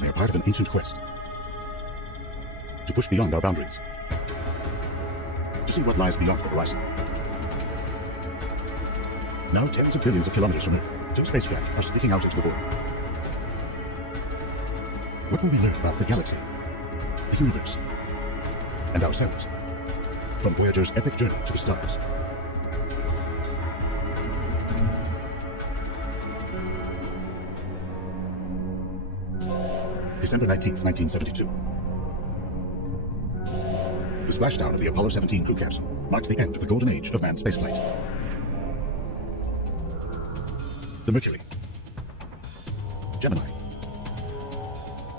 They are part of an ancient quest to push beyond our boundaries, to see what lies beyond the horizon. Now tens of billions of kilometers from Earth, two spacecraft are sticking out into the void. What will we learn about the galaxy, the universe, and ourselves from Voyager's epic journey to the stars? December 19th, 1972. The splashdown of the Apollo 17 crew capsule marks the end of the golden age of manned spaceflight. The Mercury, Gemini,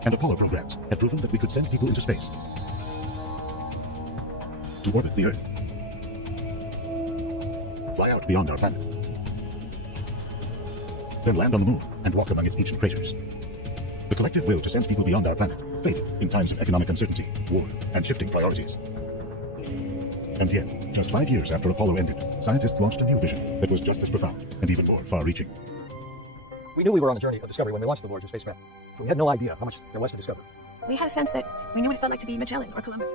and Apollo programs had proven that we could send people into space to orbit the Earth, fly out beyond our planet, then land on the moon and walk among its ancient craters. The collective will to send people beyond our planet faded in times of economic uncertainty, war, and shifting priorities. And yet, just 5 years after Apollo ended, scientists launched a new vision that was just as profound and even more far-reaching. We knew we were on a journey of discovery when we launched the Voyager spacecraft. We had no idea how much there was to discover. We had a sense that we knew what it felt like to be Magellan or Columbus.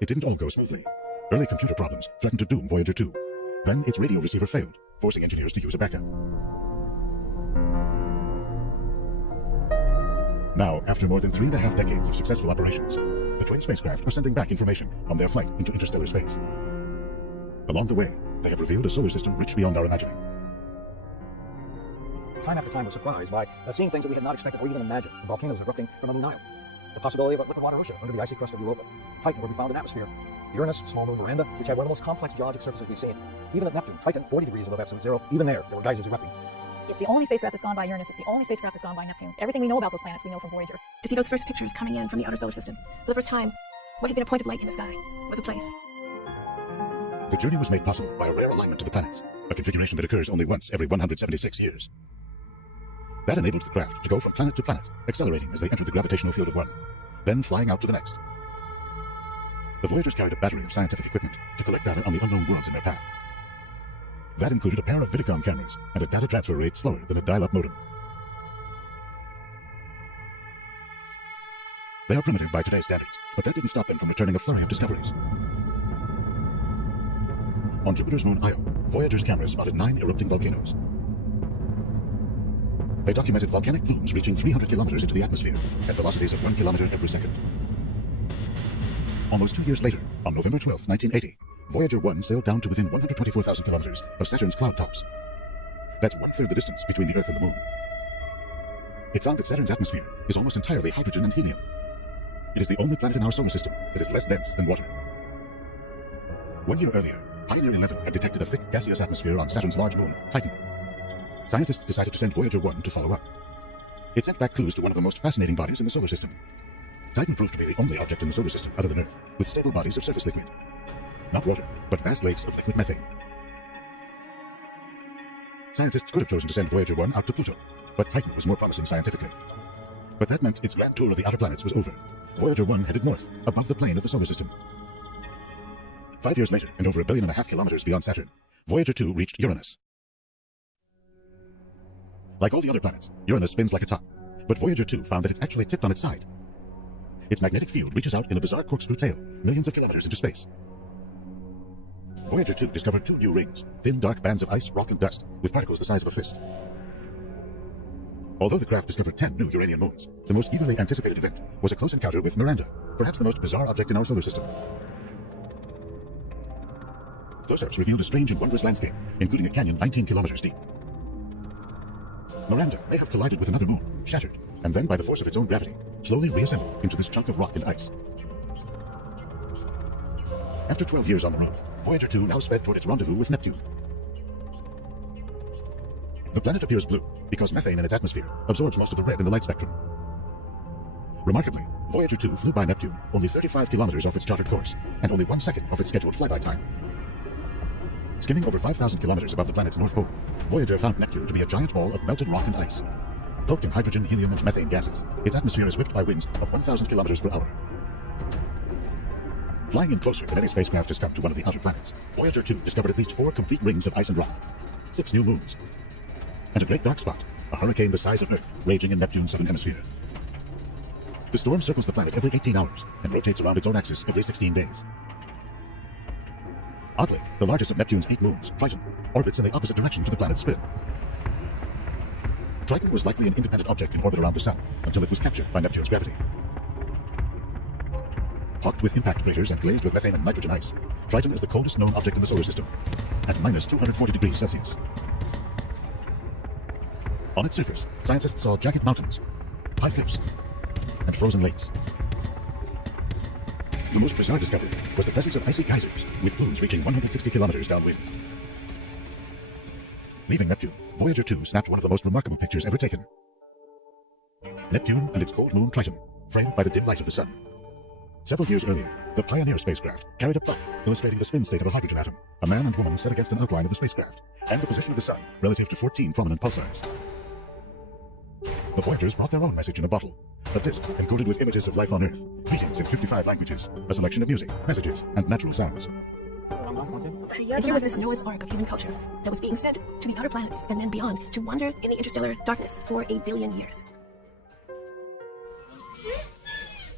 It didn't all go smoothly. Early computer problems threatened to doom Voyager 2. Then its radio receiver failed, forcing engineers to use a backup. Now, after more than 3.5 decades of successful operations, the twin spacecraft are sending back information on their flight into interstellar space. Along the way, they have revealed a solar system rich beyond our imagining. Time after time, we're surprised by seeing things that we had not expected or even imagined. Volcanoes erupting from the Nile. The possibility of a liquid water ocean under the icy crust of Europa. Titan, where we found an atmosphere. Uranus, small moon Miranda, which had one of the most complex geologic surfaces we've seen. Even at Neptune, Triton, 40 degrees above absolute zero, even there were geysers erupting. It's the only spacecraft that's gone by Uranus. It's the only spacecraft that's gone by Neptune. Everything we know about those planets, we know from Voyager. To see those first pictures coming in from the outer solar system, for the first time, what had been a point of light in the sky was a place. The journey was made possible by a rare alignment of the planets, a configuration that occurs only once every 176 years. That enabled the craft to go from planet to planet, accelerating as they entered the gravitational field of one, then flying out to the next. The Voyagers carried a battery of scientific equipment to collect data on the unknown worlds in their path. That included a pair of Vidicom cameras and a data transfer rate slower than a dial-up modem. They are primitive by today's standards, but that didn't stop them from returning a flurry of discoveries. On Jupiter's moon Io, Voyager's cameras spotted 9 erupting volcanoes. They documented volcanic plumes reaching 300 kilometers into the atmosphere at velocities of 1 kilometer every second. Almost 2 years later, on November 12, 1980, Voyager 1 sailed down to within 124,000 kilometers of Saturn's cloud tops. That's 1/3 the distance between the Earth and the Moon. It found that Saturn's atmosphere is almost entirely hydrogen and helium. It is the only planet in our solar system that is less dense than water. 1 year earlier, Pioneer 11 had detected a thick gaseous atmosphere on Saturn's large moon, Titan. Scientists decided to send Voyager 1 to follow up. It sent back clues to one of the most fascinating bodies in the solar system. Titan proved to be the only object in the solar system other than Earth with stable bodies of surface liquid. Not water, but vast lakes of liquid methane. Scientists could have chosen to send Voyager 1 out to Pluto, but Titan was more promising scientifically. But that meant its grand tour of the outer planets was over. Voyager 1 headed north, above the plane of the solar system. 5 years later, and over 1.5 billion kilometers beyond Saturn, Voyager 2 reached Uranus. Like all the other planets, Uranus spins like a top, but Voyager 2 found that it's actually tipped on its side. Its magnetic field reaches out in a bizarre corkscrew tail, millions of kilometers into space. Voyager 2 discovered 2 new rings, thin dark bands of ice, rock, and dust, with particles the size of a fist. Although the craft discovered 10 new Uranian moons, the most eagerly anticipated event was a close encounter with Miranda, perhaps the most bizarre object in our solar system. Close-ups revealed a strange and wondrous landscape, including a canyon 19 kilometers deep. Miranda may have collided with another moon, shattered, and then by the force of its own gravity, slowly reassembled into this chunk of rock and ice. After 12 years on the road, Voyager 2 now sped toward its rendezvous with Neptune. The planet appears blue because methane in its atmosphere absorbs most of the red in the light spectrum. Remarkably, Voyager 2 flew by Neptune only 35 kilometers off its chartered course, and only 1 second off its scheduled flyby time. Skimming over 5,000 kilometers above the planet's north pole, Voyager found Neptune to be a giant ball of melted rock and ice. Cloaked in hydrogen, helium, and methane gases, its atmosphere is whipped by winds of 1,000 kilometers per hour. Flying in closer than any spacecraft has come to one of the outer planets, Voyager 2 discovered at least 4 complete rings of ice and rock, 6 new moons, and a great dark spot, a hurricane the size of Earth, raging in Neptune's southern hemisphere. The storm circles the planet every 18 hours and rotates around its own axis every 16 days. Oddly, the largest of Neptune's 8 moons, Triton, orbits in the opposite direction to the planet's spin. Triton was likely an independent object in orbit around the Sun until it was captured by Neptune's gravity. Hawked with impact craters and glazed with methane and nitrogen ice, Triton is the coldest known object in the solar system, at minus 240 degrees Celsius. On its surface, scientists saw jagged mountains, high cliffs, and frozen lakes. The most bizarre discovery was the presence of icy geysers with plumes reaching 160 kilometers downwind. Leaving Neptune, Voyager 2 snapped one of the most remarkable pictures ever taken. Neptune and its cold moon Triton, framed by the dim light of the sun. Several years earlier, the Pioneer spacecraft carried a plaque illustrating the spin state of a hydrogen atom, a man and woman set against an outline of the spacecraft, and the position of the sun relative to 14 prominent pulsars. The Voyagers brought their own message in a bottle, a disc encoded with images of life on Earth, greetings in 55 languages, a selection of music, messages, and natural sounds. And here was this Noah's Ark of human culture that was being sent to the outer planets and then beyond to wander in the interstellar darkness for 1 billion years.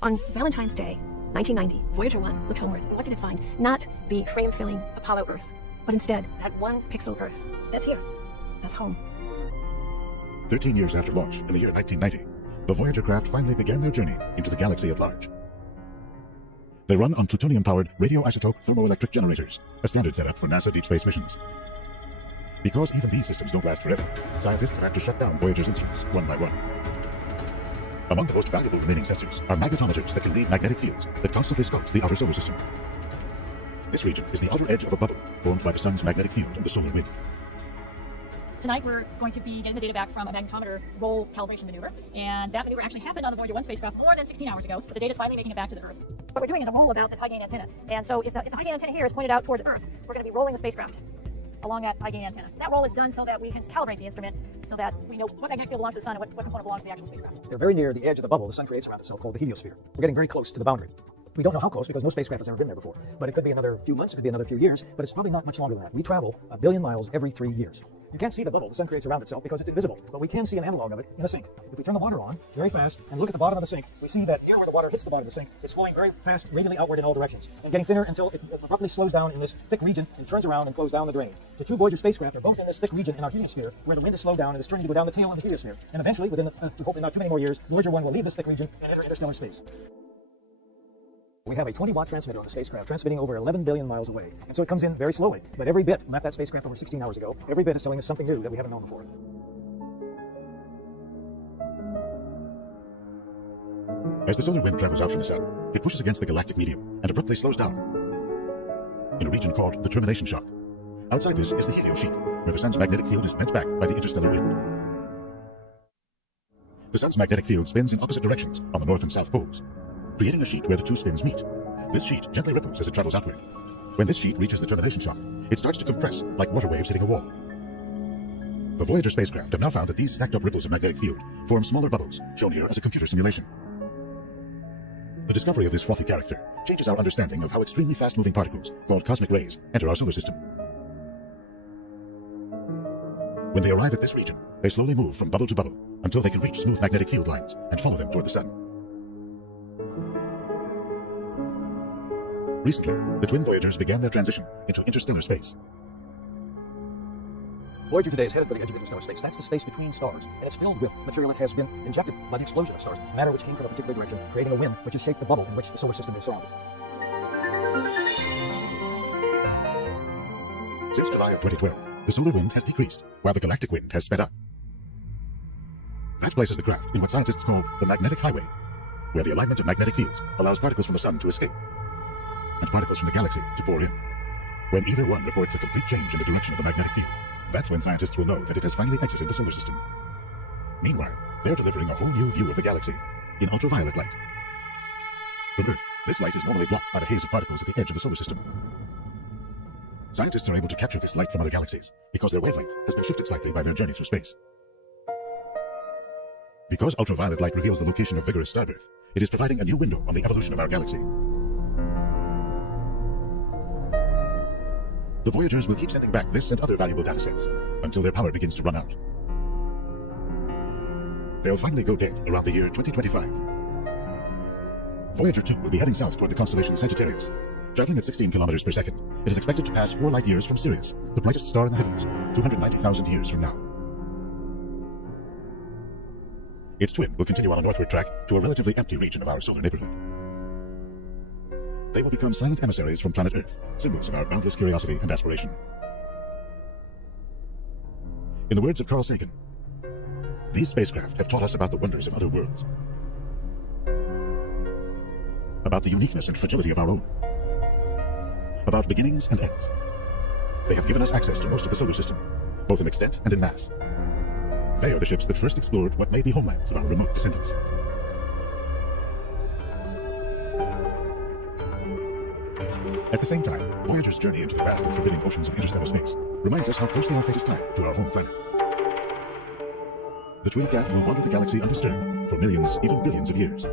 On Valentine's Day, 1990, Voyager 1 looked homeward, and what did it find? Not the frame-filling Apollo Earth, but instead that 1 pixel Earth. That's here. That's home. 13 years after launch, in the year 1990, the Voyager craft finally began their journey into the galaxy at large. They run on plutonium-powered radioisotope thermoelectric generators, a standard setup for NASA deep space missions. Because even these systems don't last forever, scientists have had to shut down Voyager's instruments one by one. Among the most valuable remaining sensors are magnetometers that can read magnetic fields that constantly sculpt the outer solar system. This region is the outer edge of a bubble formed by the sun's magnetic field and the solar wind. Tonight we're going to be getting the data back from a magnetometer roll calibration maneuver, and that maneuver actually happened on the Voyager 1 spacecraft more than 16 hours ago, but the data is finally making it back to the Earth. What we're doing is a roll about this high gain antenna, and so if the high gain antenna here is pointed out toward the Earth, we're going to be rolling the spacecraft along that high gain antenna. That roll is done so that we can calibrate the instrument so that we know what magnetic field belongs to the sun and what component belongs to the actual spacecraft. They're very near the edge of the bubble the sun creates around itself, called the heliosphere. We're getting very close to the boundary. We don't know how close because no spacecraft has ever been there before. But it could be another few months, it could be another few years, but it's probably not much longer than that. We travel 1 billion miles every 3 years. You can't see the bubble the sun creates around itself because it's invisible, but we can see an analog of it in a sink. If we turn the water on very fast and look at the bottom of the sink, we see that here where the water hits the bottom of the sink, it's flowing very fast, radially outward in all directions, and getting thinner until it abruptly slows down in this thick region and turns around and flows down the drain. The 2 Voyager spacecraft are both in this thick region in our heliosphere, where the wind is slowed down and is turning to go down the tail of the heliosphere. And eventually, within hopefully not too many more years, Voyager 1 will leave this thick region and enter interstellar space. We have a 20-watt transmitter on the spacecraft, transmitting over 11 billion miles away. And so it comes in very slowly. But every bit left that spacecraft over 16 hours ago. Every bit is telling us something new that we haven't known before. As the solar wind travels out from the sun, it pushes against the galactic medium and abruptly slows down in a region called the termination shock. Outside this is the heliosheath, where the sun's magnetic field is bent back by the interstellar wind. The sun's magnetic field spins in opposite directions on the north and south poles, creating a sheet where the 2 spins meet. This sheet gently ripples as it travels outward. When this sheet reaches the termination shock, it starts to compress like water waves hitting a wall. The Voyager spacecraft have now found that these stacked up ripples of magnetic field form smaller bubbles, shown here as a computer simulation. The discovery of this frothy character changes our understanding of how extremely fast-moving particles, called cosmic rays, enter our solar system. When they arrive at this region, they slowly move from bubble to bubble until they can reach smooth magnetic field lines and follow them toward the sun. Recently, the twin Voyagers began their transition into interstellar space. Voyager today is headed for the edge of interstellar space. That's the space between stars, and it's filled with material that has been injected by the explosion of stars, matter which came from a particular direction, creating a wind which has shaped the bubble in which the solar system is surrounded. Since July of 2012, the solar wind has decreased, while the galactic wind has sped up. That places the craft in what scientists call the magnetic highway, where the alignment of magnetic fields allows particles from the sun to escape, and particles from the galaxy to pour in. When either one reports a complete change in the direction of the magnetic field, that's when scientists will know that it has finally exited the solar system. Meanwhile, they're delivering a whole new view of the galaxy in ultraviolet light. From Earth, this light is normally blocked by the haze of particles at the edge of the solar system. Scientists are able to capture this light from other galaxies because their wavelength has been shifted slightly by their journey through space. Because ultraviolet light reveals the location of vigorous starbirth, it is providing a new window on the evolution of our galaxy. The Voyagers will keep sending back this and other valuable datasets until their power begins to run out. They'll finally go dead around the year 2025. Voyager 2 will be heading south toward the constellation Sagittarius. Traveling at 16 kilometers per second, it is expected to pass 4 light years from Sirius, the brightest star in the heavens, 290,000 years from now. Its twin will continue on a northward track to a relatively empty region of our solar neighborhood. They will become silent emissaries from planet Earth, symbols of our boundless curiosity and aspiration. In the words of Carl Sagan, these spacecraft have taught us about the wonders of other worlds, about the uniqueness and fragility of our own, about beginnings and ends. They have given us access to most of the solar system, both in extent and in mass. They are the ships that first explored what may be homelands of our remote descendants. At the same time, Voyager's journey into the vast and forbidding oceans of interstellar space reminds us how closely our fate is tied to our home planet. The twin craft will wander the galaxy undisturbed for millions, even billions of years.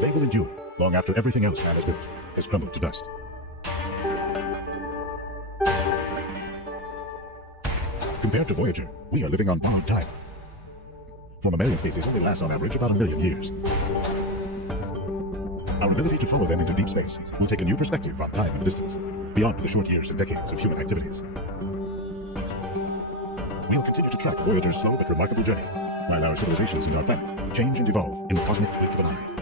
They will endure long after everything else man has built has crumbled to dust. Compared to Voyager, we are living on borrowed time. For mammalian species only lasts on average about 1 million years. Our ability to follow them into deep space will take a new perspective on time and distance, beyond the short years and decades of human activities. We'll continue to track Voyager's slow but remarkable journey, while our civilizations and our planet change and evolve in the cosmic blink of an eye.